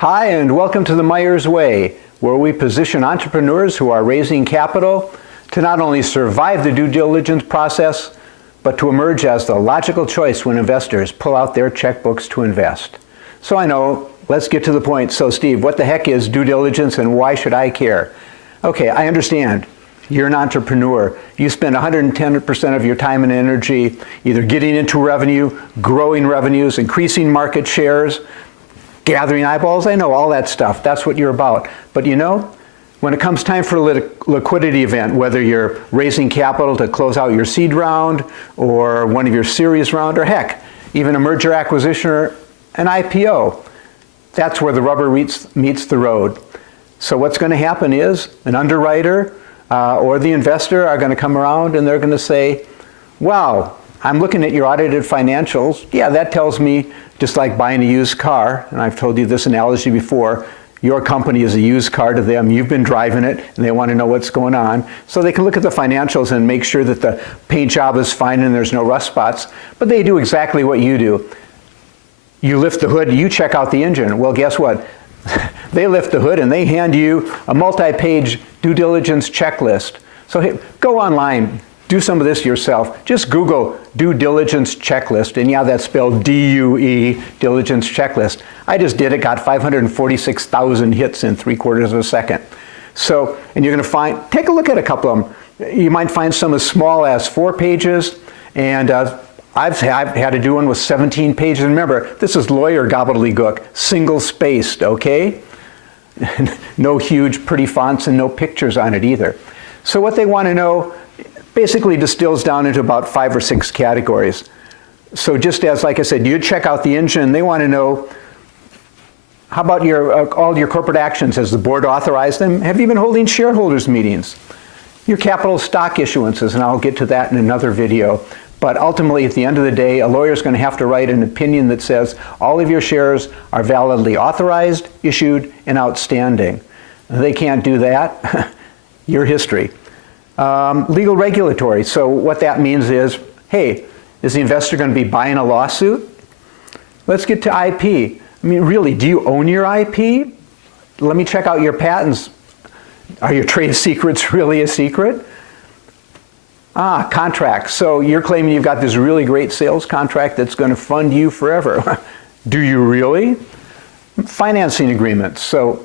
Hi, and welcome to the Myers Way, where we position entrepreneurs who are raising capital to not only survive the due diligence process, but to emerge as the logical choice when investors pull out their checkbooks to invest. So I know, let's get to the point. So Steve, what the heck is due diligence and why should I care? Okay, I understand. You're an entrepreneur. You spend 110% of your time and energy either getting into revenue, growing revenues, increasing market shares, gathering eyeballs. I know all that stuff. That's what you're about. But you know, when it comes time for a liquidity event, whether you're raising capital to close out your seed round or one of your series round, or heck, even a merger acquisition or an IPO, that's where the rubber meets the road. So what's going to happen is an underwriter or the investor are going to come around and they're going to say, wow, I'm looking at your audited financials. Yeah, that tells me, just like buying a used car, and I've told you this analogy before, your company is a used car to them, you've been driving it, and they want to know what's going on. So they can look at the financials and make sure that the paint job is fine and there's no rust spots, but they do exactly what you do. You lift the hood, you check out the engine. Well, guess what? They lift the hood and they hand you a multi-page due diligence checklist. So hey, go online, do some of this yourself. Just Google due diligence checklist, and yeah, that's spelled D-U-E, diligence checklist. I just did it, got 546,000 hits in 3/4 of a second. So, and you're gonna take a look at a couple of them. You might find some as small as 4 pages, and I've had to do one with 17 pages. And remember, this is lawyer gobbledygook, single-spaced, okay? No huge pretty fonts and no pictures on it either. So what they want to know basically distills down into about 5 or 6 categories. So just as, like I said, you check out the engine, they want to know, how about all your corporate actions? Has the board authorized them? Have you been holding shareholders meetings? Your capital stock issuances, and I'll get to that in another video. But ultimately, at the end of the day, a lawyer is going to have to write an opinion that says all of your shares are validly authorized, issued, and outstanding. They can't do that. Your history. Legal regulatory. So what that means is, hey, is the investor going to be buying a lawsuit? Let's get to IP. I mean, really, do you own your IP? Let me check out your patents. Are your trade secrets really a secret? Contracts. So you're claiming you've got this really great sales contract that's going to fund you forever. Do you really? Financing agreements. So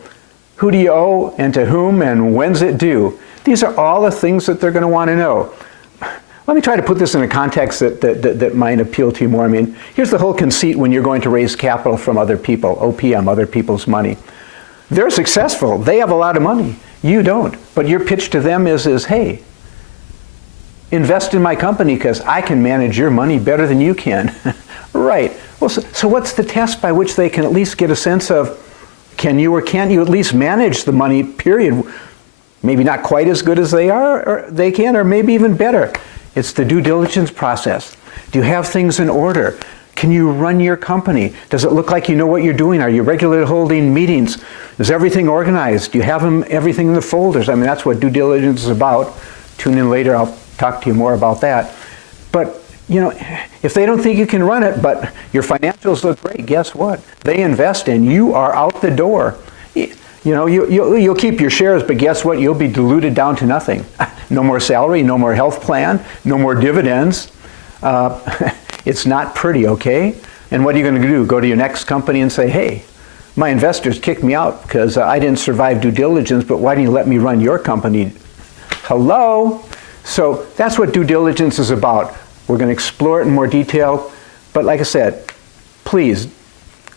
who do you owe and to whom and when's it due? These are all the things that they're going to want to know. Let me try to put this in a context that might appeal to you more. I mean, here's the whole conceit when you're going to raise capital from other people, OPM, other people's money. They're successful. They have a lot of money. You don't. But your pitch to them is hey, invest in my company because I can manage your money better than you can. Right. Well, so what's the test by which they can at least get a sense of, can you or can't you at least manage the money, period? Maybe not quite as good as they are, or they can, or maybe even better. It's the due diligence process. Do you have things in order? Can you run your company? Does it look like you know what you're doing? Are you regularly holding meetings? Is everything organized? Do you have everything in the folders? I mean, that's what due diligence is about. Tune in later, I'll talk to you more about that. But, you know, if they don't think you can run it, but your financials look great, guess what? They invest and you are out the door. You know, you'll keep your shares, but guess what? You'll be diluted down to nothing. No more salary, no more health plan, no more dividends. It's not pretty, okay? And what are you going to do? Go to your next company and say, hey, my investors kicked me out because I didn't survive due diligence, but why didn't you let me run your company? Hello? So that's what due diligence is about. We're going to explore it in more detail. But like I said, please,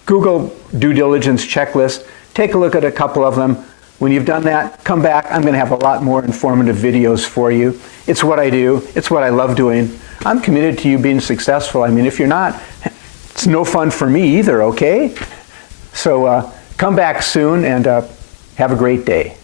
Google due diligence checklist. Take a look at a couple of them. When you've done that, come back. I'm going to have a lot more informative videos for you. It's what I do. It's what I love doing. I'm committed to you being successful. I mean, if you're not, it's no fun for me either, okay? So come back soon and have a great day.